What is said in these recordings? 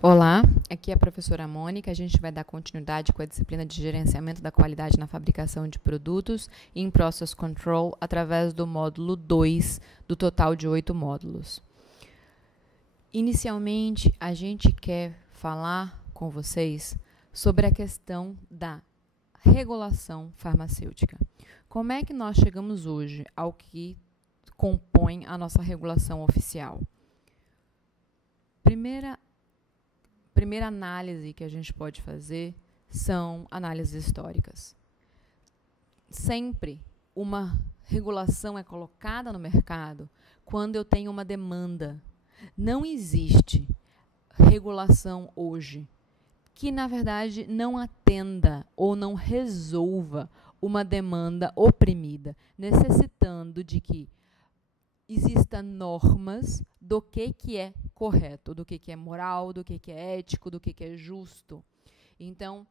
Olá, aqui é a professora Mônica. A gente vai dar continuidade com a disciplina de gerenciamento da qualidade na fabricação de produtos em Process Control através do módulo 2 do total de 8 módulos. Inicialmente, a gente quer falar com vocês sobre a questão da regulação farmacêutica. Como é que nós chegamos hoje ao que compõe a nossa regulação oficial? Primeira análise que a gente pode fazer são análises históricas. Sempre uma regulação é colocada no mercado quando eu tenho uma demanda. Não existe regulação hoje que, na verdade, não atenda ou não resolva uma demanda oprimida, necessitando de que existam normas do que é correto, do que é moral, do que é ético, do que é justo. Então,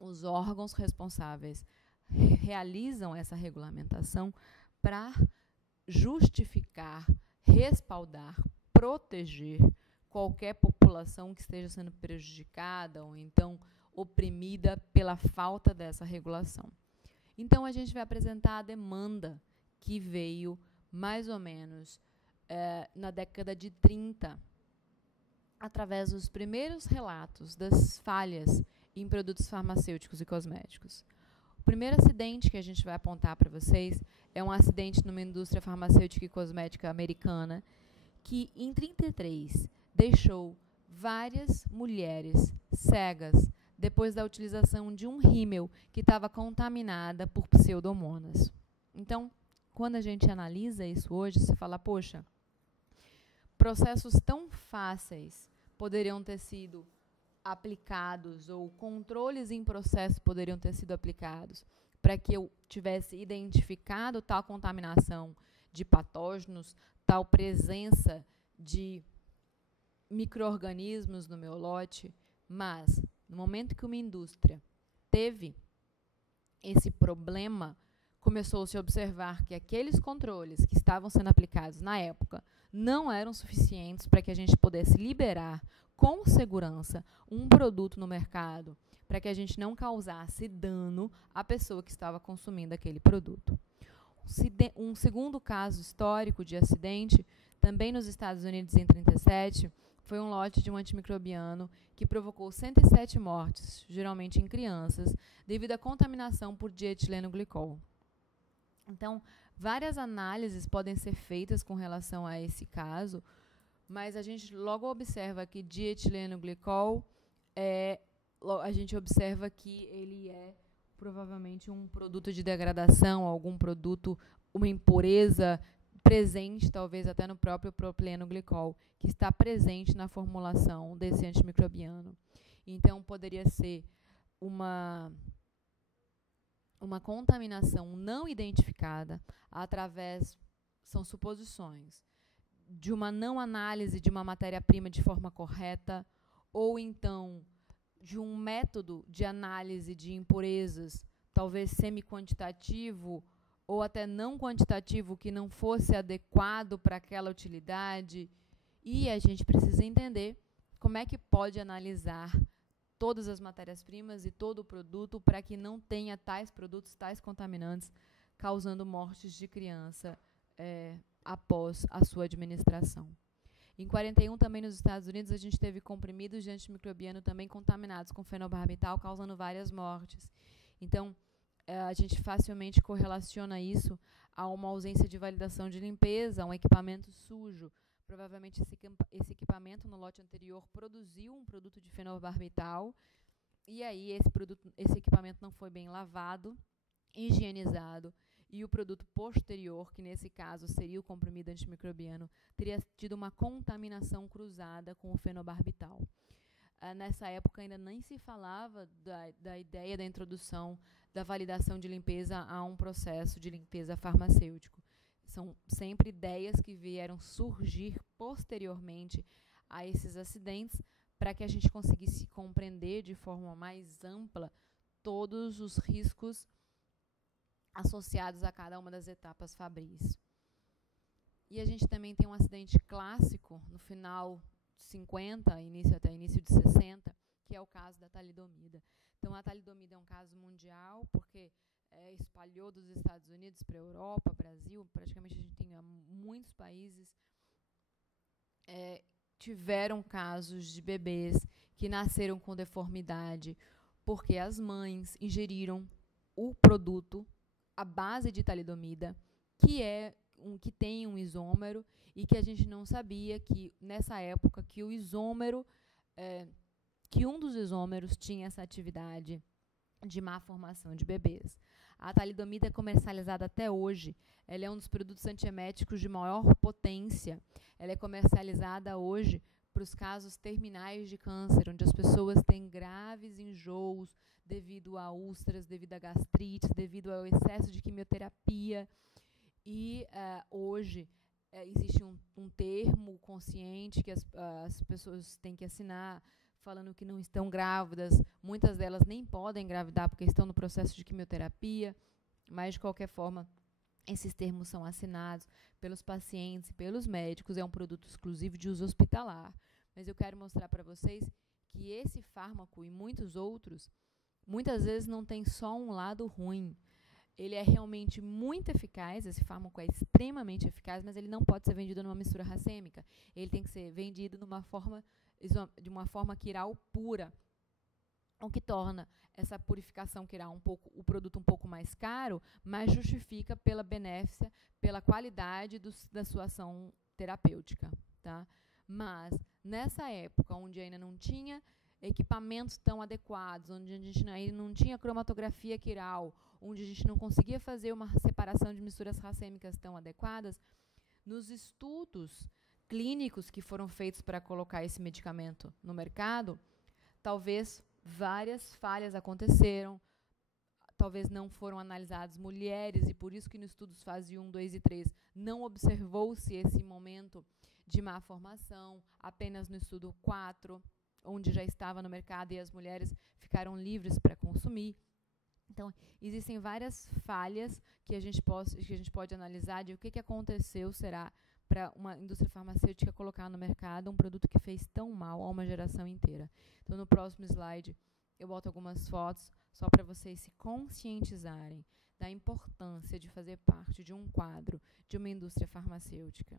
os órgãos responsáveis realizam essa regulamentação para justificar, respaldar, proteger qualquer população que esteja sendo prejudicada ou então oprimida pela falta dessa regulação. Então, a gente vai apresentar a demanda que veio mais ou menos na década de 30, através dos primeiros relatos das falhas em produtos farmacêuticos e cosméticos. O primeiro acidente que a gente vai apontar para vocês é um acidente numa indústria farmacêutica e cosmética americana que, em 33, deixou várias mulheres cegas depois da utilização de um rímel que estava contaminada por pseudomonas. Então, quando a gente analisa isso hoje, você fala, poxa, processos tão fáceis poderiam ter sido aplicados ou controles em processo poderiam ter sido aplicados para que eu tivesse identificado tal contaminação de patógenos, tal presença de micro-organismos no meu lote, mas no momento que uma indústria teve esse problema, começou-se a observar que aqueles controles que estavam sendo aplicados na época não eram suficientes para que a gente pudesse liberar com segurança um produto no mercado, para que a gente não causasse dano à pessoa que estava consumindo aquele produto. Um segundo caso histórico de acidente, também nos Estados Unidos em 1937, foi um lote de um antimicrobiano que provocou 107 mortes, geralmente em crianças, devido à contaminação por dietileno glicol. Então, várias análises podem ser feitas com relação a esse caso, mas a gente logo observa que dietileno glicol a gente observa que ele é provavelmente um produto de degradação, algum produto, uma impureza presente, talvez até no próprio propileno glicol, que está presente na formulação desse antimicrobiano. Então, poderia ser uma contaminação não identificada através, são suposições, de uma não análise de uma matéria-prima de forma correta, ou então de um método de análise de impurezas, talvez semi-quantitativo ou até não quantitativo, que não fosse adequado para aquela utilidade. E a gente precisa entender como é que pode analisar todas as matérias-primas e todo o produto para que não tenha tais produtos, tais contaminantes, causando mortes de criança após a sua administração. Em 41, também nos Estados Unidos, a gente teve comprimidos de antimicrobiano também contaminados com fenobarbital, causando várias mortes. Então, a gente facilmente correlaciona isso a uma ausência de validação de limpeza, a um equipamento sujo. Provavelmente esse equipamento no lote anterior produziu um produto de fenobarbital e aí esse equipamento não foi bem lavado, higienizado, e o produto posterior, que nesse caso seria o comprimido antimicrobiano, teria tido uma contaminação cruzada com o fenobarbital. Nessa época ainda nem se falava da ideia da introdução da validação de limpeza a um processo de limpeza farmacêutico. São sempre ideias que vieram surgir posteriormente a esses acidentes para que a gente conseguisse compreender de forma mais ampla todos os riscos associados a cada uma das etapas fabris. E a gente também tem um acidente clássico no final 50, até início de 60, que é o caso da talidomida. Então, a talidomida é um caso mundial, porque espalhou dos Estados Unidos para a Europa, Brasil, praticamente a gente tem muitos países tiveram casos de bebês que nasceram com deformidade porque as mães ingeriram o produto, a base de talidomida, que tem um isômero e que a gente não sabia que, nessa época, que o isômero, que um dos isômeros tinha essa atividade de má formação de bebês. A talidomida é comercializada até hoje. Ela é um dos produtos antieméticos de maior potência. Ela é comercializada hoje para os casos terminais de câncer, onde as pessoas têm graves enjoos devido a úlceras, devido a gastrite, devido ao excesso de quimioterapia. E hoje existe um termo consciente que as pessoas têm que assinar, falando que não estão grávidas. Muitas delas nem podem engravidar porque estão no processo de quimioterapia, mas, de qualquer forma, esses termos são assinados pelos pacientes e pelos médicos. É um produto exclusivo de uso hospitalar. Mas eu quero mostrar para vocês que esse fármaco e muitos outros, muitas vezes não tem só um lado ruim. Ele é realmente muito eficaz, esse fármaco é extremamente eficaz, mas ele não pode ser vendido numa mistura racêmica. Ele tem que ser vendido de uma forma quiral pura, o que torna essa purificação quiral o produto um pouco mais caro, mas justifica pela benéfica, pela qualidade da sua ação terapêutica. Tá? Mas, nessa época, onde ainda não tinha equipamentos tão adequados, onde a gente ainda não tinha cromatografia quiral, onde a gente não conseguia fazer uma separação de misturas racêmicas tão adequadas, nos estudos clínicos que foram feitos para colocar esse medicamento no mercado, talvez várias falhas aconteceram, talvez não foram analisadas mulheres, e por isso que no estudos fase 1, 2 e 3 não observou-se esse momento de má formação, apenas no estudo 4, onde já estava no mercado e as mulheres ficaram livres para consumir. Então, existem várias falhas que a gente pode analisar de o que aconteceu, será, para uma indústria farmacêutica colocar no mercado um produto que fez tão mal a uma geração inteira. Então, no próximo slide, eu boto algumas fotos só para vocês se conscientizarem da importância de fazer parte de um quadro de uma indústria farmacêutica.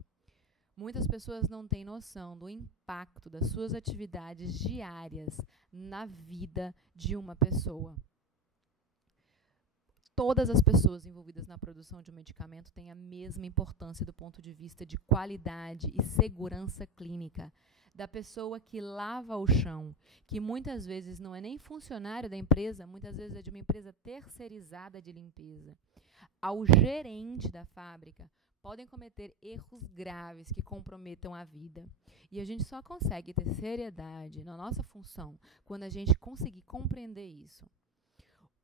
Muitas pessoas não têm noção do impacto das suas atividades diárias na vida de uma pessoa. Todas as pessoas envolvidas na produção de um medicamento têm a mesma importância do ponto de vista de qualidade e segurança clínica. Da pessoa que lava o chão, que muitas vezes não é nem funcionário da empresa, muitas vezes é de uma empresa terceirizada de limpeza, ao gerente da fábrica, podem cometer erros graves que comprometam a vida. E a gente só consegue ter seriedade na nossa função quando a gente conseguir compreender isso.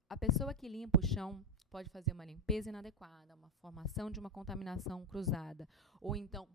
A pessoa que limpa o chão pode fazer uma limpeza inadequada, uma formação de uma contaminação cruzada, ou então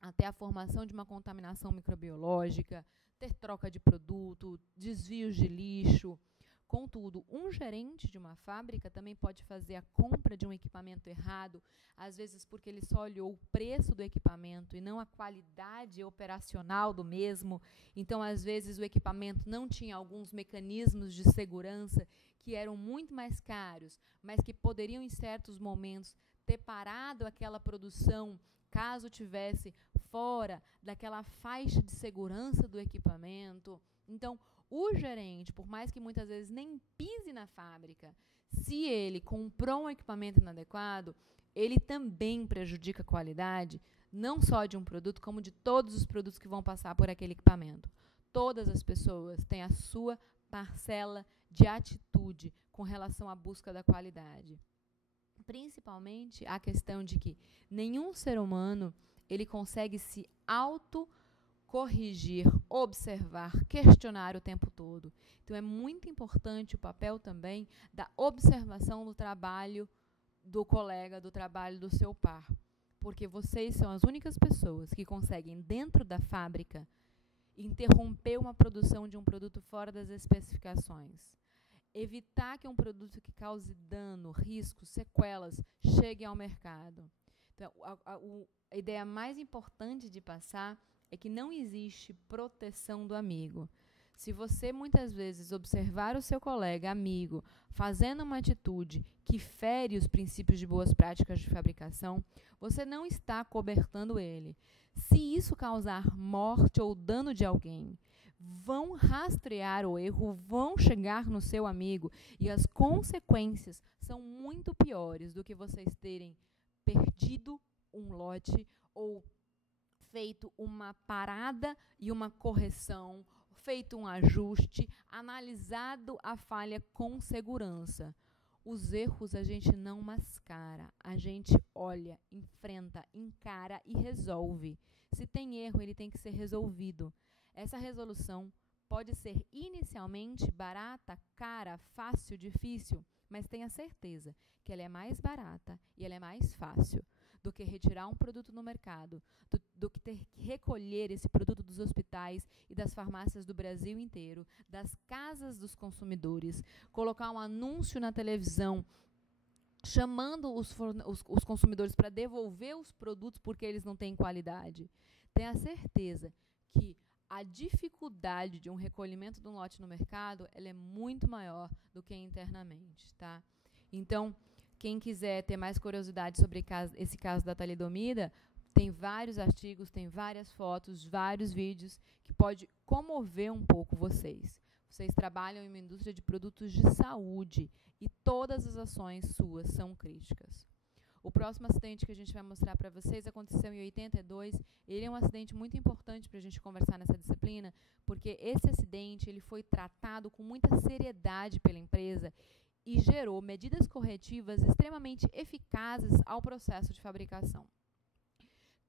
até a formação de uma contaminação microbiológica, ter troca de produto, desvios de lixo. Contudo, um gerente de uma fábrica também pode fazer a compra de um equipamento errado, às vezes porque ele só olhou o preço do equipamento e não a qualidade operacional do mesmo. Então, às vezes, o equipamento não tinha alguns mecanismos de segurança que eram muito mais caros, mas que poderiam, em certos momentos, ter parado aquela produção caso tivesse fora daquela faixa de segurança do equipamento. Então, o gerente, por mais que muitas vezes nem pise na fábrica, se ele comprou um equipamento inadequado, ele também prejudica a qualidade, não só de um produto, como de todos os produtos que vão passar por aquele equipamento. Todas as pessoas têm a sua parcela de atitude com relação à busca da qualidade. Principalmente a questão de que nenhum ser humano ele consegue se corrigir, observar, questionar o tempo todo. Então, é muito importante o papel também da observação do trabalho do colega, do trabalho do seu par. Porque vocês são as únicas pessoas que conseguem, dentro da fábrica, interromper uma produção de um produto fora das especificações. Evitar que um produto que cause dano, risco, sequelas, chegue ao mercado. Então, a ideia mais importante de passar é que não existe proteção do amigo. Se você muitas vezes observar o seu colega, amigo, fazendo uma atitude que fere os princípios de boas práticas de fabricação, você não está cobertando ele. Se isso causar morte ou dano de alguém, vão rastrear o erro, vão chegar no seu amigo e as consequências são muito piores do que vocês terem perdido um lote ou feito uma parada e uma correção, feito um ajuste, analisado a falha com segurança. Os erros a gente não mascara, a gente olha, enfrenta, encara e resolve. Se tem erro, ele tem que ser resolvido. Essa resolução pode ser inicialmente barata, cara, fácil, difícil, mas tenha certeza que ela é mais barata e ela é mais fácil do que retirar um produto no mercado, do que ter que recolher esse produto dos hospitais e das farmácias do Brasil inteiro, das casas dos consumidores, colocar um anúncio na televisão chamando os consumidores para devolver os produtos porque eles não têm qualidade. Tenha certeza que a dificuldade de um recolhimento de um lote no mercado, ela é muito maior do que internamente, tá? Então, quem quiser ter mais curiosidade sobre esse caso da talidomida, tem vários artigos, tem várias fotos, vários vídeos que pode comover um pouco vocês. Vocês trabalham em uma indústria de produtos de saúde e todas as ações suas são críticas. O próximo acidente que a gente vai mostrar para vocês aconteceu em 82. Ele é um acidente muito importante para a gente conversar nessa disciplina, porque esse acidente ele foi tratado com muita seriedade pela empresa e gerou medidas corretivas extremamente eficazes ao processo de fabricação.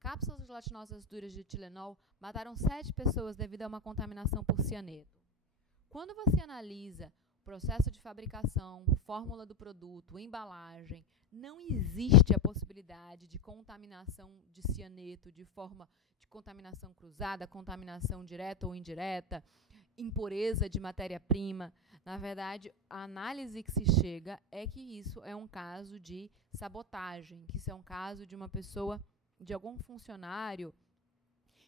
Cápsulas gelatinosas duras de Tilenol mataram 7 pessoas devido a uma contaminação por cianeto. Quando você analisa o processo de fabricação, fórmula do produto, embalagem, não existe a possibilidade de contaminação de cianeto de forma de contaminação cruzada, contaminação direta ou indireta, impureza de matéria-prima. Na verdade, a análise que se chega é que isso é um caso de sabotagem, que isso é um caso de uma pessoa, de algum funcionário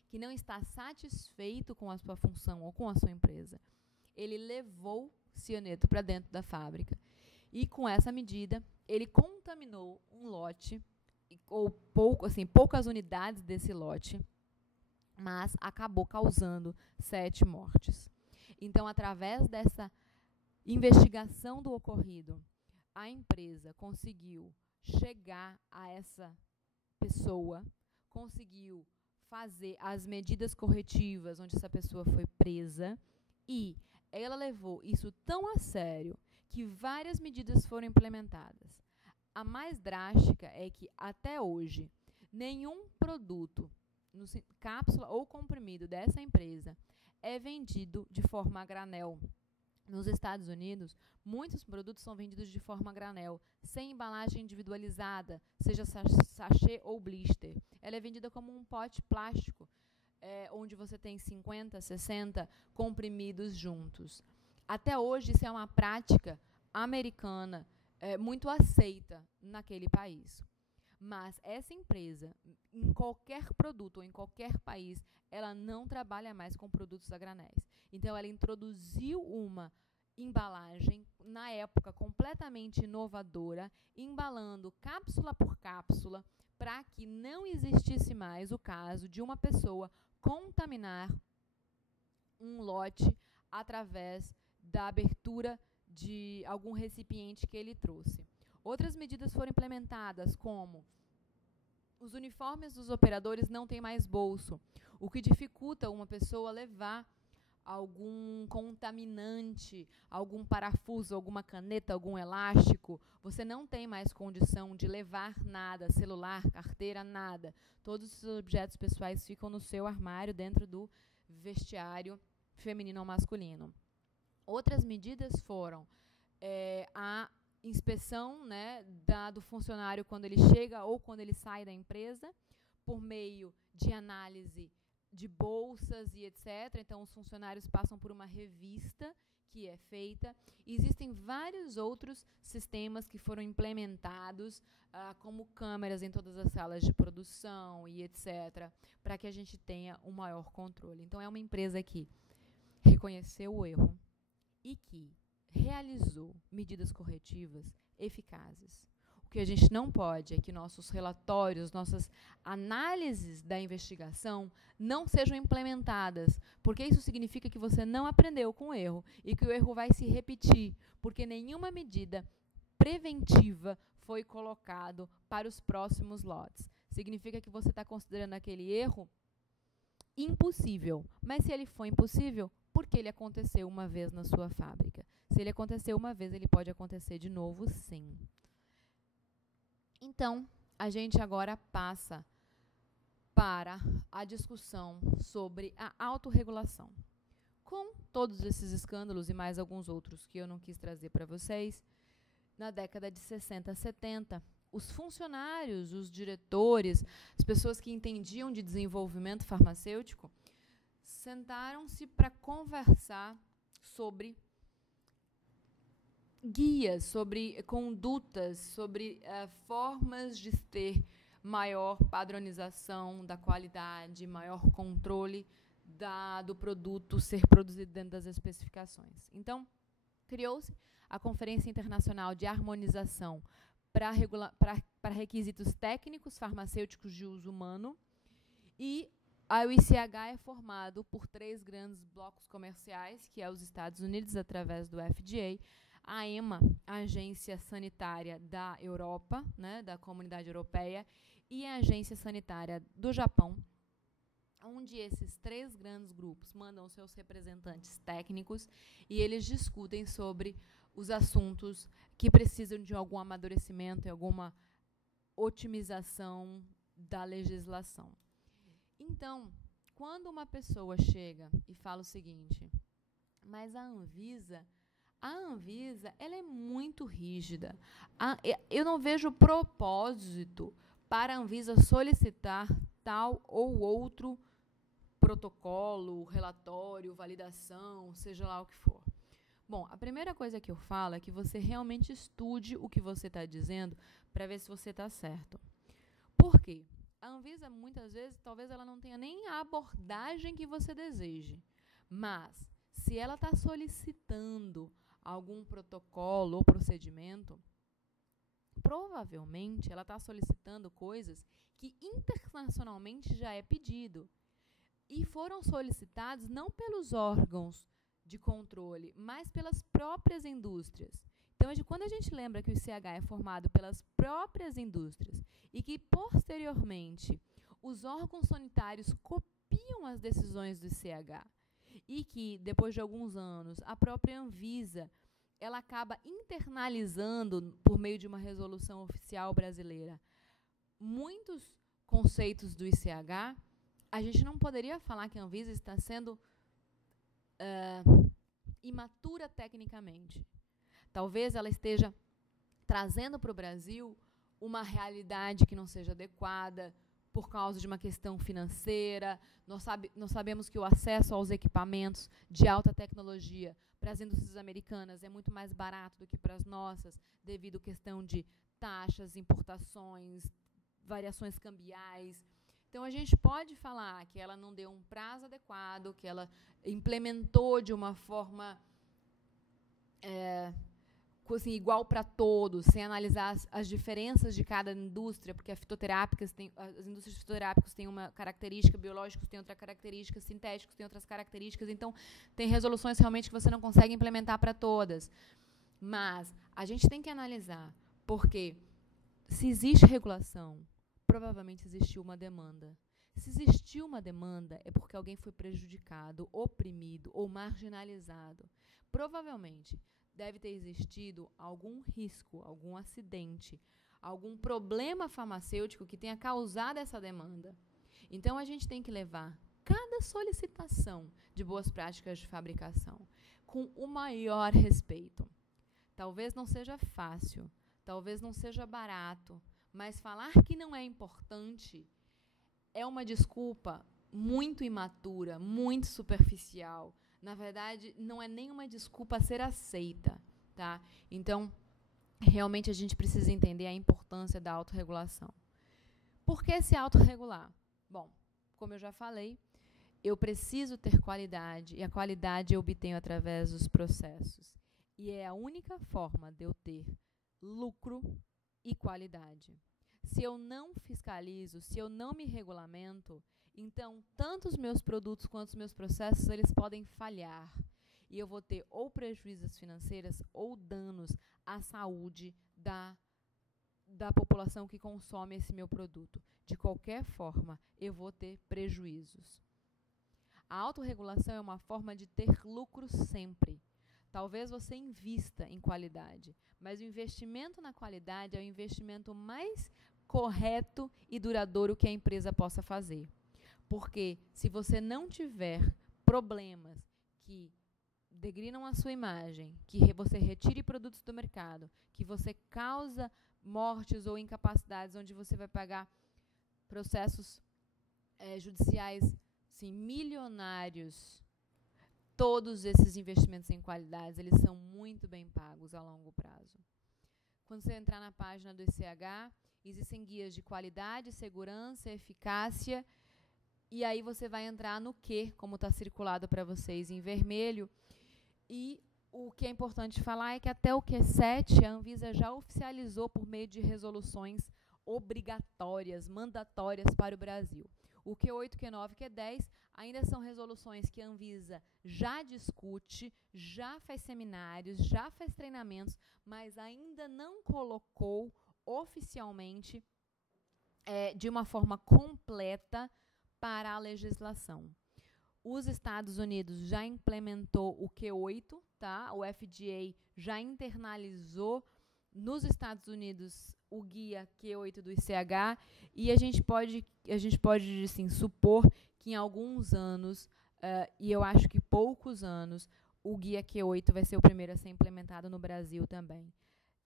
que não está satisfeito com a sua função ou com a sua empresa. Ele levou cianeto para dentro da fábrica e, com essa medida, ele contaminou um lote, ou poucas unidades desse lote, mas acabou causando 7 mortes. Então, através dessa investigação do ocorrido, a empresa conseguiu chegar a essa pessoa, conseguiu fazer as medidas corretivas onde essa pessoa foi presa e ela levou isso tão a sério que várias medidas foram implementadas. A mais drástica é que, até hoje, nenhum produto, cápsula ou comprimido dessa empresa, é vendido de forma a granel. Nos Estados Unidos, muitos produtos são vendidos de forma a granel, sem embalagem individualizada, seja sachê ou blister. Ela é vendida como um pote plástico, onde você tem 50, 60 comprimidos juntos. Até hoje, isso é uma prática americana muito aceita naquele país. Mas essa empresa, em qualquer produto ou em qualquer país, ela não trabalha mais com produtos a granéis. Então, ela introduziu uma embalagem, na época, completamente inovadora, embalando cápsula por cápsula, para que não existisse mais o caso de uma pessoa contaminar um lote através da abertura de algum recipiente que ele trouxe. Outras medidas foram implementadas, como os uniformes dos operadores não têm mais bolso, o que dificulta uma pessoa levar algum contaminante, algum parafuso, alguma caneta, algum elástico. Você não tem mais condição de levar nada, celular, carteira, nada. Todos os objetos pessoais ficam no seu armário, dentro do vestiário feminino ou masculino. Outras medidas foram a inspeção, né, do funcionário quando ele chega ou quando ele sai da empresa, por meio de análise de bolsas e etc. Então, os funcionários passam por uma revista que é feita. Existem vários outros sistemas que foram implementados, como câmeras em todas as salas de produção e etc., para que a gente tenha um maior controle. Então, é uma empresa que reconheceu o erro e que realizou medidas corretivas eficazes. O que a gente não pode é que nossos relatórios, nossas análises da investigação não sejam implementadas, porque isso significa que você não aprendeu com o erro e que o erro vai se repetir, porque nenhuma medida preventiva foi colocado para os próximos lotes. Significa que você está considerando aquele erro impossível. Mas se ele foi impossível, porque ele aconteceu uma vez na sua fábrica. Se ele aconteceu uma vez, ele pode acontecer de novo, sim. Então, a gente agora passa para a discussão sobre a autorregulação. Com todos esses escândalos e mais alguns outros que eu não quis trazer para vocês, na década de 60, 70, os funcionários, os diretores, as pessoas que entendiam de desenvolvimento farmacêutico, sentaram-se para conversar sobre guias, sobre condutas, sobre formas de ter maior padronização da qualidade, maior controle do produto ser produzido dentro das especificações. Então, criou-se a Conferência Internacional de Harmonização para requisitos técnicos farmacêuticos de uso humano, e o ICH é formado por 3 grandes blocos comerciais, que é os Estados Unidos, através do FDA, a EMA, a Agência Sanitária da Europa, né, da Comunidade Europeia, e a Agência Sanitária do Japão, onde esses 3 grandes grupos mandam seus representantes técnicos e eles discutem sobre os assuntos que precisam de algum amadurecimento e alguma otimização da legislação. Então, quando uma pessoa chega e fala o seguinte, mas a Anvisa ela é muito rígida. Eu não vejo propósito para a Anvisa solicitar tal ou outro protocolo, relatório, validação, seja lá o que for. Bom, a primeira coisa que eu falo é que você realmente estude o que você está dizendo para ver se você está certo. Por quê? A Anvisa, muitas vezes, talvez ela não tenha nem a abordagem que você deseje, mas se ela está solicitando algum protocolo ou procedimento, provavelmente ela está solicitando coisas que internacionalmente já é pedido e foram solicitados não pelos órgãos de controle, mas pelas próprias indústrias. Então, quando a gente lembra que o ICH é formado pelas próprias indústrias e que, posteriormente, os órgãos sanitários copiam as decisões do ICH e que, depois de alguns anos, a própria Anvisa ela acaba internalizando, por meio de uma resolução oficial brasileira, muitos conceitos do ICH, a gente não poderia falar que a Anvisa está sendo imatura tecnicamente. Talvez ela esteja trazendo para o Brasil uma realidade que não seja adequada por causa de uma questão financeira. Nós sabemos que o acesso aos equipamentos de alta tecnologia para as indústrias americanas é muito mais barato do que para as nossas, devido à questão de taxas, importações, variações cambiais. Então, a gente pode falar que ela não deu um prazo adequado, que ela implementou de uma forma assim, igual para todos, sem analisar as diferenças de cada indústria, porque as indústrias fitoterápicas têm uma característica, biológicos têm outra característica, sintéticos têm outras características, então tem resoluções realmente que você não consegue implementar para todas. Mas a gente tem que analisar, porque se existe regulação, provavelmente existiu uma demanda. Se existiu uma demanda, é porque alguém foi prejudicado, oprimido ou marginalizado. Provavelmente deve ter existido algum risco, algum acidente, algum problema farmacêutico que tenha causado essa demanda. Então, a gente tem que levar cada solicitação de boas práticas de fabricação com o maior respeito. Talvez não seja fácil, talvez não seja barato, mas falar que não é importante é uma desculpa muito imatura, muito superficial. na verdade, não é nenhuma desculpa a ser aceita, tá? Então, realmente a gente precisa entender a importância da autorregulação. Por que se autorregular? Bom, como eu já falei, eu preciso ter qualidade, e a qualidade eu obtenho através dos processos. E é a única forma de eu ter lucro e qualidade. Se eu não fiscalizo, se eu não me regulamento, então tanto os meus produtos quanto os meus processos, eles podem falhar. E eu vou ter ou prejuízos financeiros ou danos à saúde da população que consome esse meu produto. De qualquer forma, eu vou ter prejuízos. A autorregulação é uma forma de ter lucro sempre. Talvez você invista em qualidade, mas o investimento na qualidade é o investimento mais correto e duradouro que a empresa possa fazer. Porque se você não tiver problemas que degrinam a sua imagem, que você retire produtos do mercado, que você causa mortes ou incapacidades, onde você vai pagar processos judiciais sim, milionários, todos esses investimentos em qualidades, eles são muito bem pagos a longo prazo. Quando você entrar na página do ICH, existem guias de qualidade, segurança, eficácia, e aí você vai entrar no Q, como está circulado para vocês em vermelho, e o que é importante falar é que até o Q7 a Anvisa já oficializou por meio de resoluções obrigatórias, mandatórias para o Brasil. O Q8, Q9, Q10 ainda são resoluções que a Anvisa já discute, já faz seminários, já faz treinamentos, mas ainda não colocou oficialmente de uma forma completa para a legislação. Os Estados Unidos já implementou o Q8, tá? O FDA já internalizou nos Estados Unidos o guia Q8 do ICH e a gente pode assim, supor que em alguns anos, e eu acho que poucos anos, o guia Q8 vai ser o primeiro a ser implementado no Brasil também.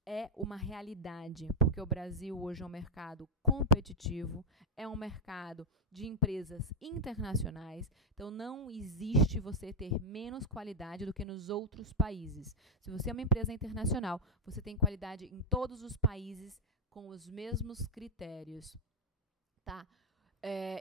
É uma realidade, porque o Brasil hoje é um mercado competitivo, é um mercado de empresas internacionais, então não existe você ter menos qualidade do que nos outros países. Se você é uma empresa internacional, você tem qualidade em todos os países com os mesmos critérios, tá?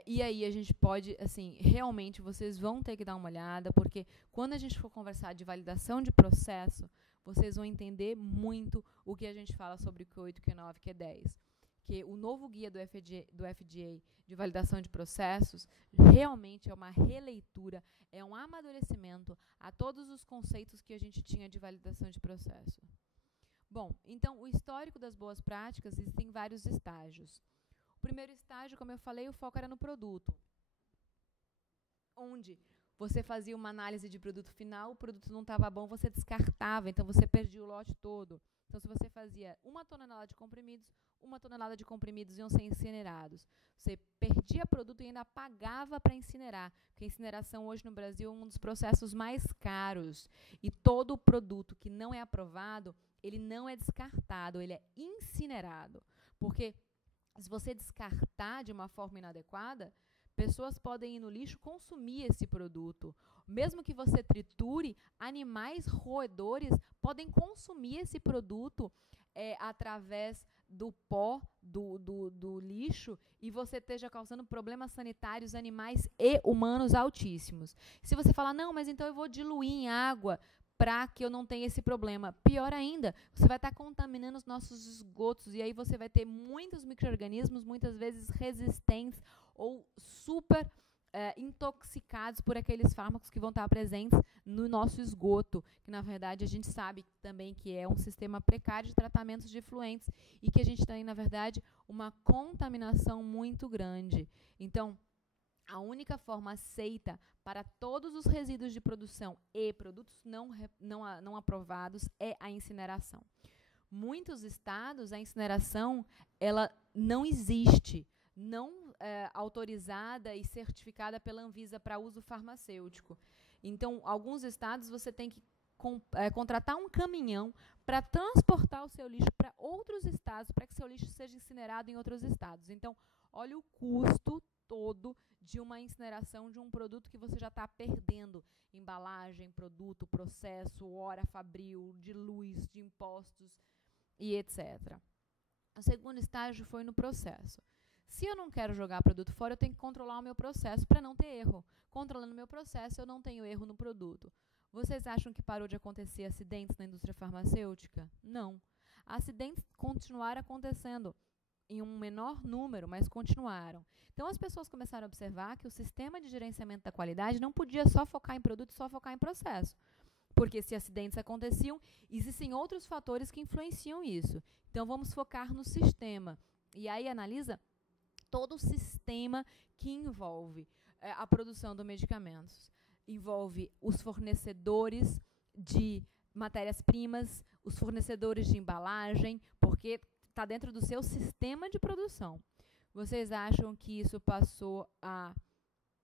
E aí a gente pode, assim, realmente vocês vão ter que dar uma olhada, porque quando a gente for conversar de validação de processo, vocês vão entender muito o que a gente fala sobre o Q8, Q9, Q10. Que o novo guia do FDA de validação de processos realmente é uma releitura, é um amadurecimento a todos os conceitos que a gente tinha de validação de processo. Bom, então, o histórico das boas práticas existem vários estágios. O primeiro estágio, como eu falei, o foco era no produto, onde você fazia uma análise de produto final, o produto não estava bom, você descartava, então você perdia o lote todo. Então, se você fazia 1 tonelada de comprimidos, 1 tonelada de comprimidos iam ser incinerados. Você perdia produto e ainda pagava para incinerar, porque a incineração hoje no Brasil é um dos processos mais caros. E todo produto que não é aprovado, ele não é descartado, ele é incinerado. Porque se você descartar de uma forma inadequada, pessoas podem ir no lixo consumir esse produto. Mesmo que você triture, animais roedores podem consumir esse produto através do pó do lixo e você esteja causando problemas sanitários, animais e humanos altíssimos. Se você falar, não, mas então eu vou diluir em água para que eu não tenha esse problema. Pior ainda, você vai estar contaminando os nossos esgotos e aí você vai ter muitos micro-organismos, muitas vezes resistentes ou super intoxicados por aqueles fármacos que vão estar presentes no nosso esgoto, que na verdade a gente sabe também que é um sistema precário de tratamentos de efluentes e que a gente tem, na verdade, uma contaminação muito grande. Então, a única forma aceita para todos os resíduos de produção e produtos não aprovados é a incineração. Muitos estados, a incineração ela não existe, não autorizada e certificada pela Anvisa para uso farmacêutico. Então, alguns estados você tem que contratar um caminhão para transportar o seu lixo para outros estados, para que seu lixo seja incinerado em outros estados. Então, olha o custo todo de uma incineração de um produto que você já está perdendo. Embalagem, produto, processo, hora fabril, de luz, de impostos e etc. O segundo estágio foi no processo. Se eu não quero jogar produto fora, eu tenho que controlar o meu processo para não ter erro. Controlando o meu processo, eu não tenho erro no produto. Vocês acham que parou de acontecer acidentes na indústria farmacêutica? Não. Acidentes continuaram acontecendo em um menor número, mas continuaram. Então, as pessoas começaram a observar que o sistema de gerenciamento da qualidade não podia só focar em produto, só focar em processo. Porque se acidentes aconteciam, existem outros fatores que influenciam isso. Então, vamos focar no sistema. E aí, analisa todo o sistema que envolve a produção dos medicamentos. Envolve os fornecedores de matérias-primas, os fornecedores de embalagem, porque está dentro do seu sistema de produção. Vocês acham que isso passou a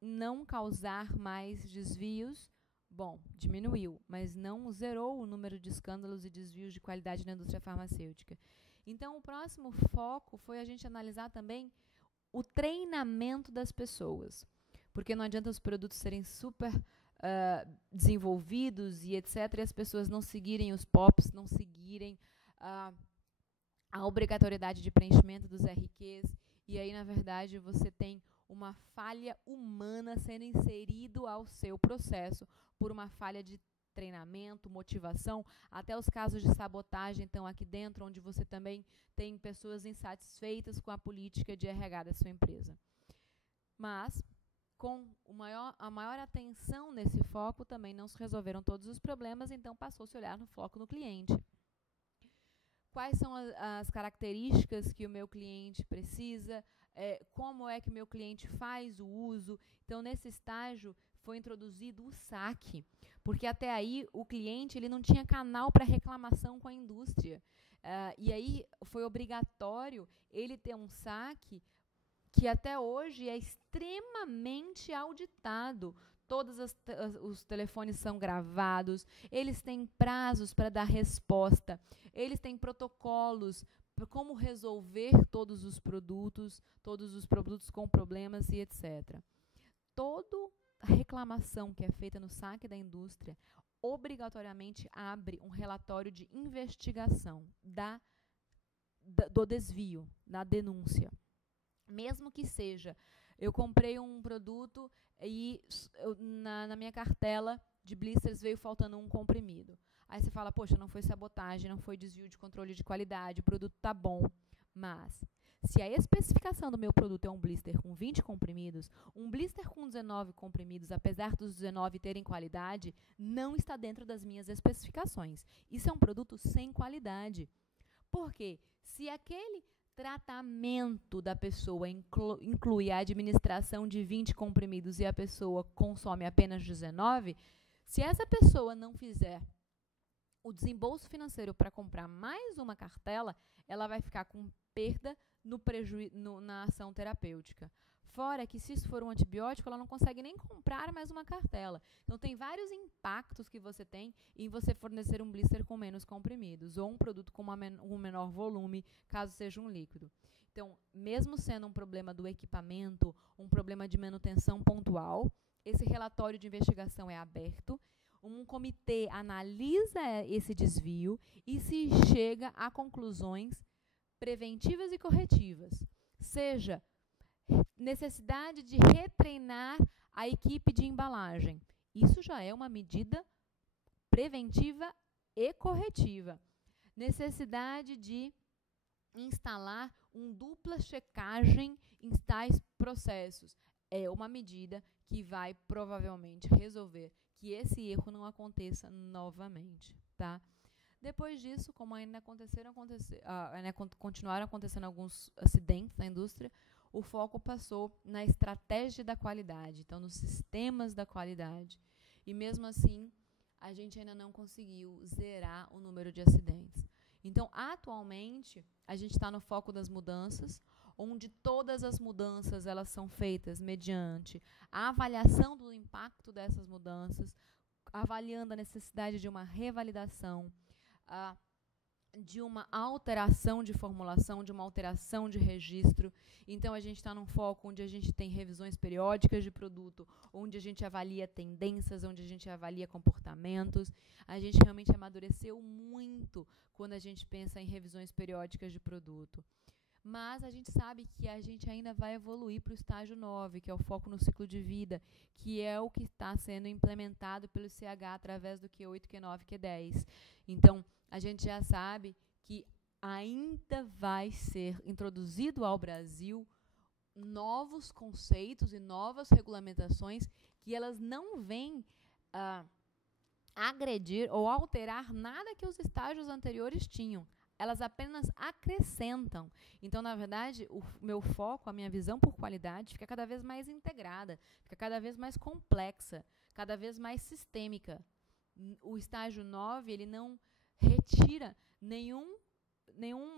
não causar mais desvios? Bom, diminuiu, mas não zerou o número de escândalos e desvios de qualidade na indústria farmacêutica. Então, o próximo foco foi a gente analisar também o treinamento das pessoas. Porque não adianta os produtos serem super desenvolvidos e etc., e as pessoas não seguirem os POPs, não seguirem a obrigatoriedade de preenchimento dos RQs, e aí, na verdade, você tem uma falha humana sendo inserido ao seu processo por uma falha de treinamento, motivação, até os casos de sabotagem estão aqui dentro, onde você também tem pessoas insatisfeitas com a política de RH da sua empresa. Mas, com a maior atenção nesse foco, também não se resolveram todos os problemas, então passou-se a olhar no foco no cliente. Quais são as características que o meu cliente precisa, como é que o meu cliente faz o uso. Então, nesse estágio, foi introduzido o saque, porque até aí o cliente ele não tinha canal para reclamação com a indústria. E aí foi obrigatório ele ter um saque que até hoje é extremamente auditado. Todos os telefones são gravados, eles têm prazos para dar resposta, eles têm protocolos para como resolver todos os produtos com problemas e etc. Toda reclamação que é feita no saque da indústria obrigatoriamente abre um relatório de investigação do desvio, da denúncia. Mesmo que seja, eu comprei um produto e na minha cartela de blisters veio faltando um comprimido. Aí você fala, poxa, não foi sabotagem, não foi desvio de controle de qualidade, o produto está bom. Mas, se a especificação do meu produto é um blister com 20 comprimidos, um blister com 19 comprimidos, apesar dos 19 terem qualidade, não está dentro das minhas especificações. Isso é um produto sem qualidade. Por quê? Se aquele tratamento da pessoa inclui a administração de 20 comprimidos e a pessoa consome apenas 19, se essa pessoa não fizer o desembolso financeiro para comprar mais uma cartela, ela vai ficar com perda na ação terapêutica. Fora que, se isso for um antibiótico, ela não consegue nem comprar mais uma cartela. Então, tem vários impactos que você tem em você fornecer um blister com menos comprimidos ou um produto com um menor volume, caso seja um líquido. Então, mesmo sendo um problema do equipamento, um problema de manutenção pontual, esse relatório de investigação é aberto, um comitê analisa esse desvio e se chega a conclusões preventivas e corretivas, seja necessidade de retreinar a equipe de embalagem. Isso já é uma medida preventiva e corretiva. Necessidade de instalar dupla checagem em tais processos. É uma medida que vai provavelmente resolver que esse erro não aconteça novamente, tá? Depois disso, como ainda continuaram acontecendo alguns acidentes na indústria, o foco passou na estratégia da qualidade, então nos sistemas da qualidade. E mesmo assim, a gente ainda não conseguiu zerar o número de acidentes. Então, atualmente, a gente está no foco das mudanças, onde todas as mudanças elas são feitas mediante a avaliação do impacto dessas mudanças, avaliando a necessidade de uma revalidação, de uma alteração de formulação, de uma alteração de registro. Então, a gente está num foco onde a gente tem revisões periódicas de produto, onde a gente avalia tendências, onde a gente avalia comportamentos. A gente realmente amadureceu muito quando a gente pensa em revisões periódicas de produto. Mas a gente sabe que a gente ainda vai evoluir para o estágio 9, que é o foco no ciclo de vida, que é o que está sendo implementado pelo CH através do Q8, Q9, Q10. Então, a gente já sabe que ainda vai ser introduzido ao Brasil novos conceitos e novas regulamentações que elas não vêm agredir ou alterar nada que os estágios anteriores tinham. Elas apenas acrescentam. Então, na verdade, o meu foco, a minha visão por qualidade fica cada vez mais integrada, fica cada vez mais complexa, cada vez mais sistêmica. O estágio 9, ele não retira nenhum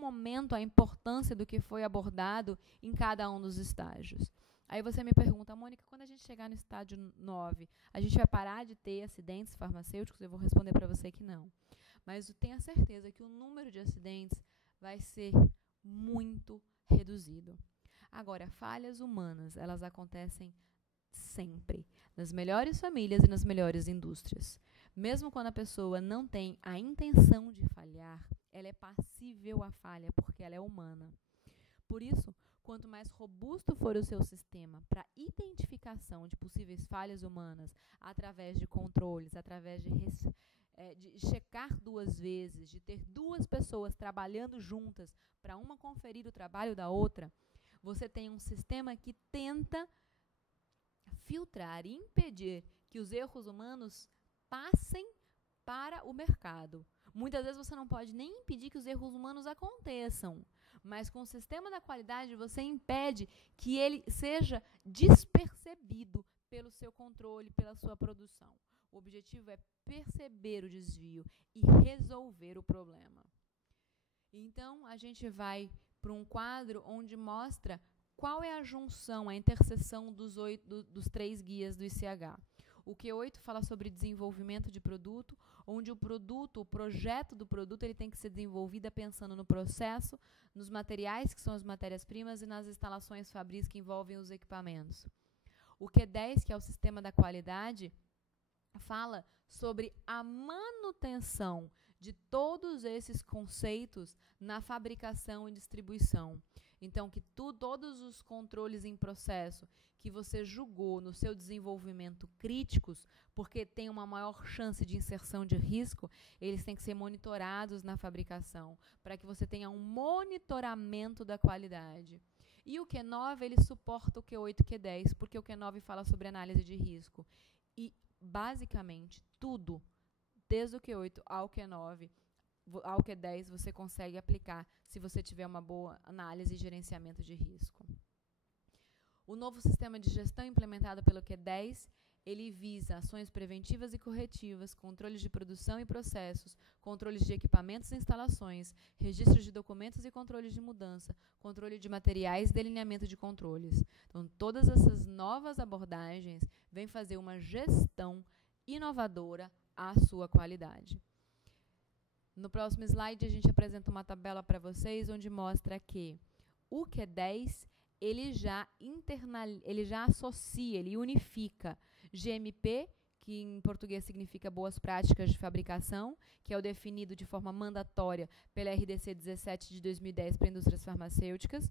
momento a importância do que foi abordado em cada um dos estágios. Aí você me pergunta, Mônica, quando a gente chegar no estágio 9, a gente vai parar de ter acidentes farmacêuticos? Eu vou responder para você que não. Mas tenha certeza que o número de acidentes vai ser muito reduzido. Agora, falhas humanas, elas acontecem sempre, nas melhores famílias e nas melhores indústrias. Mesmo quando a pessoa não tem a intenção de falhar, ela é passível à falha, porque ela é humana. Por isso, quanto mais robusto for o seu sistema para identificação de possíveis falhas humanas, através de controles, através de checar 2 vezes, de ter 2 pessoas trabalhando juntas para uma conferir o trabalho da outra, você tem um sistema que tenta filtrar e impedir que os erros humanos passem para o mercado. Muitas vezes você não pode nem impedir que os erros humanos aconteçam, mas com o sistema da qualidade você impede que ele seja despercebido pelo seu controle, pela sua produção. O objetivo é perceber o desvio e resolver o problema. Então, a gente vai para um quadro onde mostra qual é a junção, a interseção dos 3 guias do ICH. O Q8 fala sobre desenvolvimento de produto, onde o projeto do produto, ele tem que ser desenvolvido pensando no processo, nos materiais, que são as matérias-primas, e nas instalações fabris que envolvem os equipamentos. O Q10, que é o sistema da qualidade, fala sobre a manutenção de todos esses conceitos na fabricação e distribuição. Então, que todos os controles em processo que você julgou no seu desenvolvimento críticos, porque tem uma maior chance de inserção de risco, eles têm que ser monitorados na fabricação, para que você tenha um monitoramento da qualidade. E o Q9, ele suporta o Q8 e o Q10, porque o Q9 fala sobre análise de risco. E, basicamente, tudo, desde o Q8 ao Q9, ao Q10, você consegue aplicar se você tiver uma boa análise e gerenciamento de risco. O novo sistema de gestão implementado pelo Q10, ele visa ações preventivas e corretivas, controles de produção e processos, controles de equipamentos e instalações, registros de documentos e controles de mudança, controle de materiais e delineamento de controles. Então, todas essas novas abordagens vêm fazer uma gestão inovadora à sua qualidade. No próximo slide, a gente apresenta uma tabela para vocês, onde mostra que o Q10, ele já associa, ele unifica GMP, que em português significa Boas Práticas de Fabricação, que é o definido de forma mandatória pela RDC 17 de 2010 para indústrias farmacêuticas,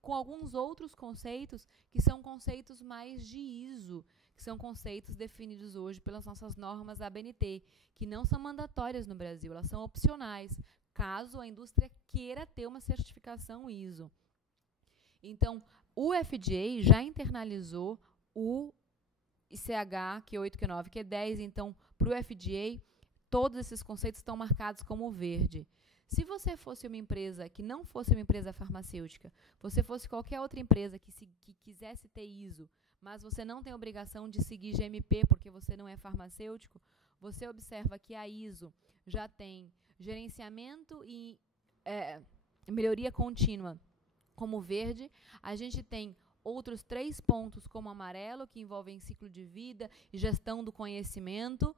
com alguns outros conceitos que são conceitos mais de ISO, que são conceitos definidos hoje pelas nossas normas ABNT, que não são mandatórias no Brasil, elas são opcionais, caso a indústria queira ter uma certificação ISO. Então, o FDA já internalizou o ICH, Q8, Q9, Q10, então, para o FDA, todos esses conceitos estão marcados como verde. Se você fosse uma empresa que não fosse uma empresa farmacêutica, você fosse qualquer outra empresa que quisesse ter ISO, mas você não tem obrigação de seguir GMP porque você não é farmacêutico, você observa que a ISO já tem gerenciamento e melhoria contínua como verde. A gente tem outros 3 pontos como amarelo, que envolvem ciclo de vida e gestão do conhecimento,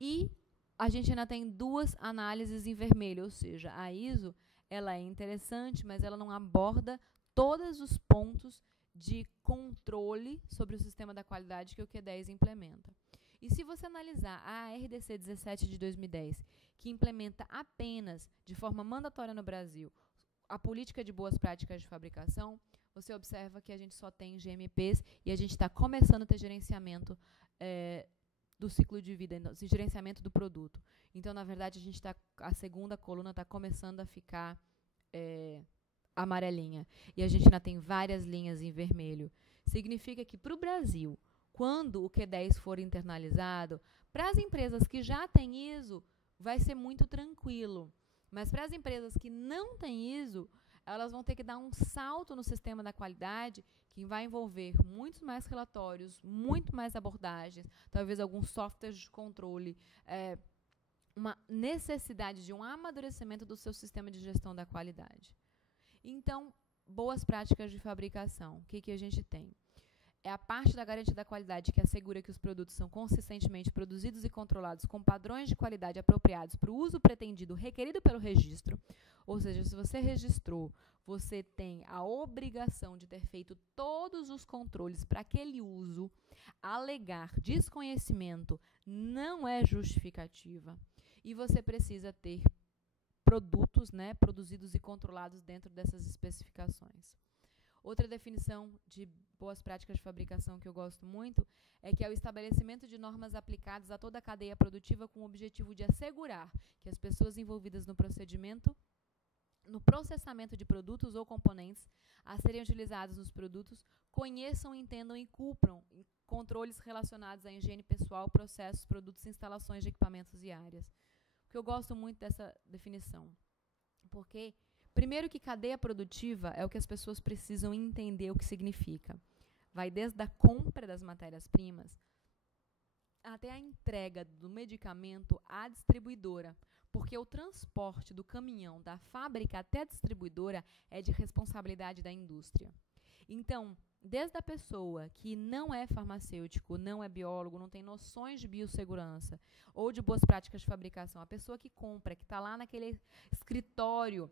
e a gente ainda tem 2 análises em vermelho, ou seja, a ISO ela é interessante, mas ela não aborda todos os pontos de controle sobre o sistema da qualidade que o Q10 implementa. E se você analisar a RDC 17 de 2010, que implementa apenas, de forma mandatória no Brasil, a política de boas práticas de fabricação, você observa que a gente só tem GMPs e a gente está começando a ter gerenciamento do ciclo de vida, gerenciamento do produto. Então, na verdade, a segunda coluna está começando a ficar amarelinha. E a gente ainda tem várias linhas em vermelho. Significa que, para o Brasil, quando o Q10 for internalizado, para as empresas que já têm ISO, vai ser muito tranquilo. Mas para as empresas que não têm ISO, elas vão ter que dar um salto no sistema da qualidade que vai envolver muitos mais relatórios, muito mais abordagens, talvez alguns softwares de controle, uma necessidade de um amadurecimento do seu sistema de gestão da qualidade. Então, boas práticas de fabricação. O que a gente tem? É a parte da garantia da qualidade que assegura que os produtos são consistentemente produzidos e controlados com padrões de qualidade apropriados para o uso pretendido requerido pelo registro. Ou seja, se você registrou, você tem a obrigação de ter feito todos os controles para aquele uso. Alegar desconhecimento não é justificativa. E você precisa ter produtos, produzidos e controlados dentro dessas especificações. Outra definição de boas práticas de fabricação que eu gosto muito é que é o estabelecimento de normas aplicadas a toda a cadeia produtiva com o objetivo de assegurar que as pessoas envolvidas no processamento de produtos ou componentes a serem utilizados nos produtos conheçam, entendam e cumpram controles relacionados à higiene pessoal, processos, produtos, instalações de equipamentos e áreas. Porque eu gosto muito dessa definição, porque primeiro que cadeia produtiva é o que as pessoas precisam entender o que significa. Vai desde a compra das matérias-primas até a entrega do medicamento à distribuidora, porque o transporte do caminhão da fábrica até a distribuidora é de responsabilidade da indústria. Então, desde a pessoa que não é farmacêutico, não é biólogo, não tem noções de biossegurança ou de boas práticas de fabricação, a pessoa que compra, que está lá naquele escritório,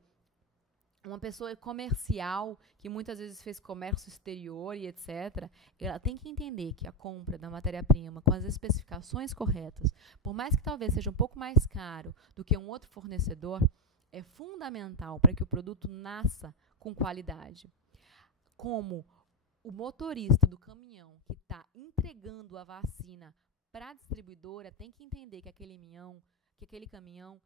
uma pessoa comercial, que muitas vezes fez comércio exterior e etc., ela tem que entender que a compra da matéria-prima com as especificações corretas, por mais que talvez seja um pouco mais caro do que um outro fornecedor, é fundamental para que o produto nasça com qualidade. Como o motorista do caminhão que está entregando a vacina para a distribuidora tem que entender que aquele caminhão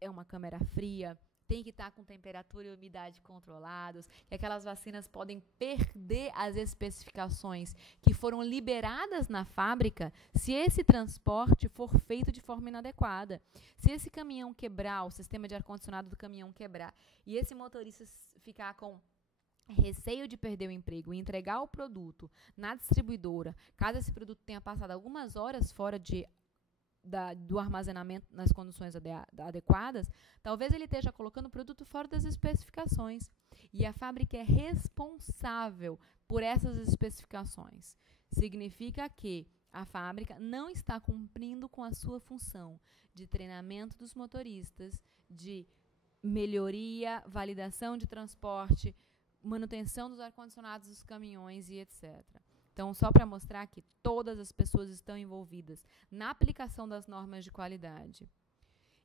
é uma câmera fria, tem que estar com temperatura e umidade controlados, que aquelas vacinas podem perder as especificações que foram liberadas na fábrica se esse transporte for feito de forma inadequada. Se esse caminhão quebrar, o sistema de ar-condicionado do caminhão quebrar, e esse motorista ficar com receio de perder o emprego e entregar o produto na distribuidora, caso esse produto tenha passado algumas horas fora do armazenamento nas condições adequadas, talvez ele esteja colocando o produto fora das especificações. E a fábrica é responsável por essas especificações. Significa que a fábrica não está cumprindo com a sua função de treinamento dos motoristas, de melhoria, validação de transporte, manutenção dos ar-condicionados dos caminhões e etc. Então, só para mostrar que todas as pessoas estão envolvidas na aplicação das normas de qualidade.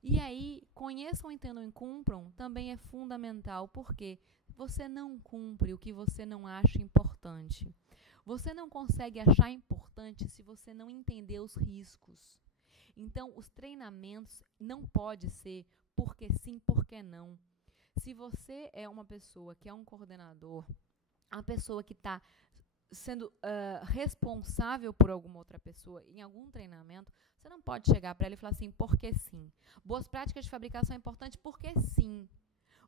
E aí, conheçam, entendam e cumpram também é fundamental, porque você não cumpre o que você não acha importante. Você não consegue achar importante se você não entender os riscos. Então, os treinamentos não pode ser porque sim, porque não. Se você é uma pessoa que é um coordenador, uma pessoa que está sendo responsável por alguma outra pessoa em algum treinamento, você não pode chegar para ela e falar assim, porque sim. Boas práticas de fabricação é importante porque sim.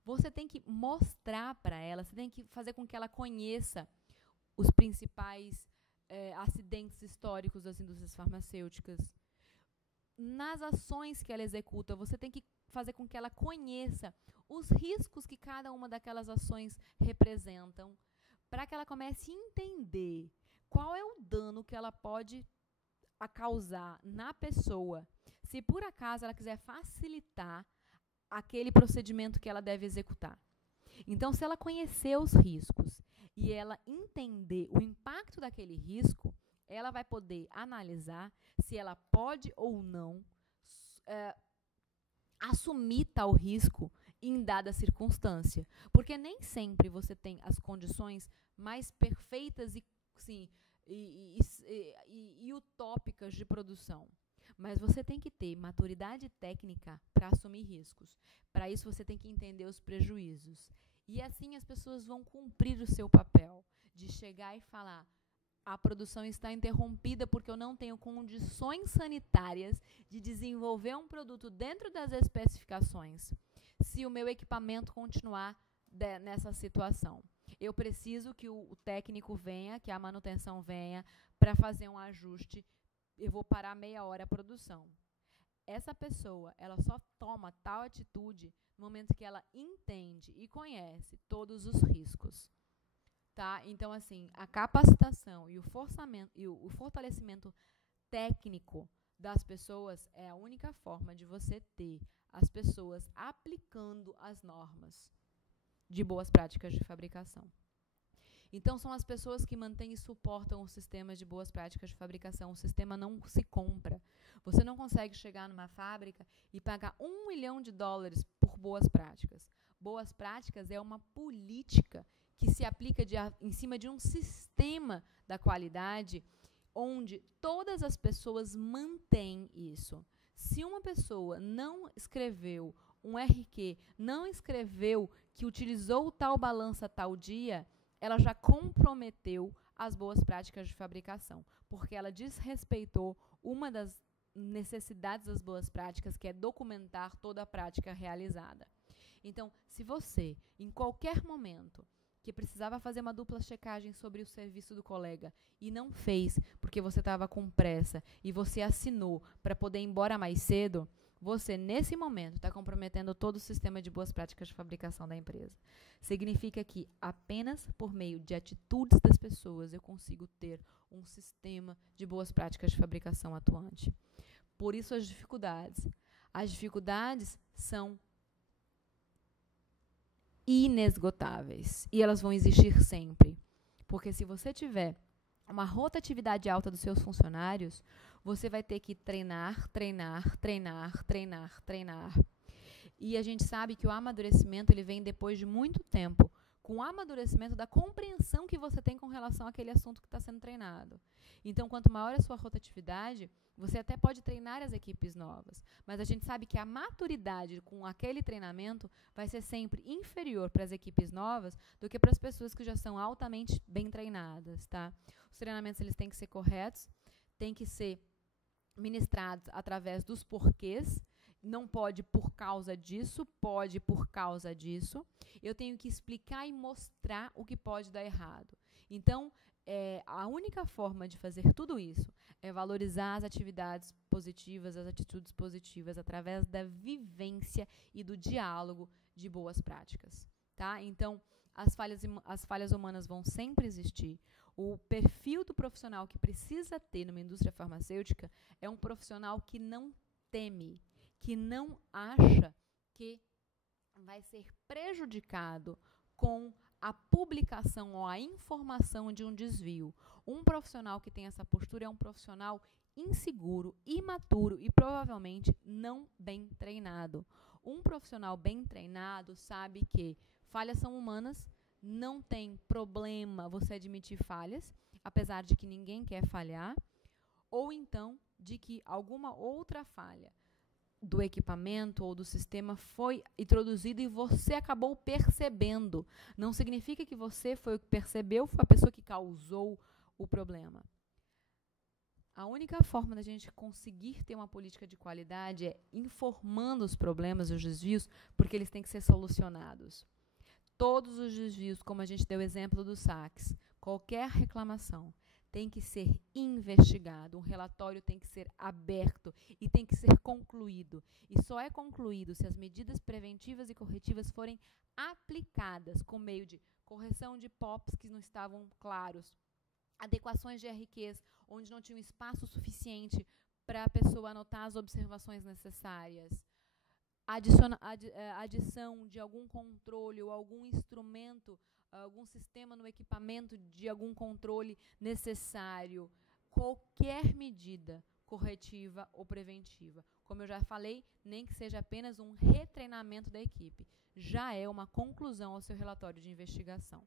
Você tem que mostrar para ela, você tem que fazer com que ela conheça os principais acidentes históricos das indústrias farmacêuticas. Nas ações que ela executa, você tem que fazer com que ela conheça os riscos que cada uma daquelas ações representam, para que ela comece a entender qual é o dano que ela pode causar na pessoa se por acaso ela quiser facilitar aquele procedimento que ela deve executar. Então, se ela conhecer os riscos e ela entender o impacto daquele risco, ela vai poder analisar se ela pode ou não assumir tal risco em dada circunstância. Porque nem sempre você tem as condições mais perfeitas e utópicas de produção. Mas você tem que ter maturidade técnica para assumir riscos. Para isso, você tem que entender os prejuízos. E assim as pessoas vão cumprir o seu papel de chegar e falar: a produção está interrompida porque eu não tenho condições sanitárias de desenvolver um produto dentro das especificações, se o meu equipamento continuar nessa situação. Eu preciso que o técnico venha, que a manutenção venha para fazer um ajuste. Eu vou parar meia hora a produção. Essa pessoa, ela só toma tal atitude no momento que ela entende e conhece todos os riscos. Tá? Então, assim, a capacitação e o fortalecimento técnico das pessoas é a única forma de você ter as pessoas aplicando as normas de boas práticas de fabricação. Então, são as pessoas que mantêm e suportam os sistemas de boas práticas de fabricação. O sistema não se compra. Você não consegue chegar numa fábrica e pagar $1 milhão por boas práticas. Boas práticas é uma política que se aplica em cima de um sistema da qualidade, onde todas as pessoas mantêm isso. Se uma pessoa não escreveu um RQ, não escreveu que utilizou tal balança tal dia, ela já comprometeu as boas práticas de fabricação, porque ela desrespeitou uma das necessidades das boas práticas, que é documentar toda a prática realizada. Então, se você, em qualquer momento, que precisava fazer uma dupla checagem sobre o serviço do colega e não fez porque você estava com pressa e você assinou para poder ir embora mais cedo, você, nesse momento, está comprometendo todo o sistema de boas práticas de fabricação da empresa. Significa que apenas por meio de atitudes das pessoas eu consigo ter um sistema de boas práticas de fabricação atuante. Por isso as dificuldades. As dificuldades são inesgotáveis e elas vão existir sempre. Porque se você tiver uma rotatividade alta dos seus funcionários, você vai ter que treinar. E a gente sabe que o amadurecimento ele vem depois de muito tempo, com o amadurecimento da compreensão que você tem com relação àquele assunto que está sendo treinado. Então, quanto maior a sua rotatividade, você até pode treinar as equipes novas, mas a gente sabe que a maturidade com aquele treinamento vai ser sempre inferior para as equipes novas do que para as pessoas que já são altamente bem treinadas, tá? Os treinamentos eles têm que ser corretos, têm que ser ministrados através dos porquês. Não pode por causa disso, pode por causa disso. Eu tenho que explicar e mostrar o que pode dar errado. Então, a única forma de fazer tudo isso é valorizar as atividades positivas, as atitudes positivas, através da vivência e do diálogo de boas práticas. Tá? Então, as falhas humanas vão sempre existir. O perfil do profissional que precisa ter numa indústria farmacêutica é um profissional que não teme, que não acha que vai ser prejudicado com a publicação ou a informação de um desvio. Um profissional que tem essa postura é um profissional inseguro, imaturo e provavelmente não bem treinado. Um profissional bem treinado sabe que falhas são humanas, não tem problema você admitir falhas, apesar de que ninguém quer falhar, ou então de que alguma outra falha do equipamento ou do sistema foi introduzida e você acabou percebendo. Não significa que você foi o que percebeu, foi a pessoa que causou o problema. A única forma da gente conseguir ter uma política de qualidade é informando os problemas e os desvios, porque eles têm que ser solucionados. Todos os desvios, como a gente deu o exemplo do saques, qualquer reclamação tem que ser investigado, um relatório tem que ser aberto e tem que ser concluído. E só é concluído se as medidas preventivas e corretivas forem aplicadas com meio de correção de POPs que não estavam claros, adequações de RQs onde não tinha um espaço suficiente para a pessoa anotar as observações necessárias, adição de algum controle ou algum instrumento, algum sistema no equipamento de algum controle necessário, qualquer medida corretiva ou preventiva. Como eu já falei, nem que seja apenas um retreinamento da equipe, já é uma conclusão ao seu relatório de investigação.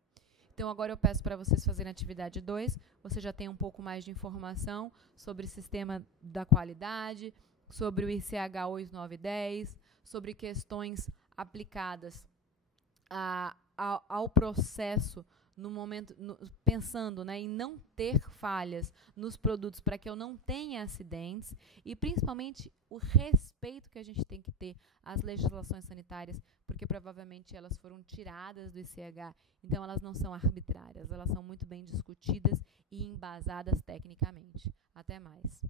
Então, agora eu peço para vocês fazerem a atividade 2, você já tem um pouco mais de informação sobre o sistema da qualidade, sobre o ICH 8910, sobre questões aplicadas ao processo no momento, pensando, né, em não ter falhas nos produtos para que eu não tenha acidentes e principalmente o respeito que a gente tem que ter às legislações sanitárias, porque provavelmente elas foram tiradas do ICH, então elas não são arbitrárias, elas são muito bem discutidas e embasadas tecnicamente. Até mais.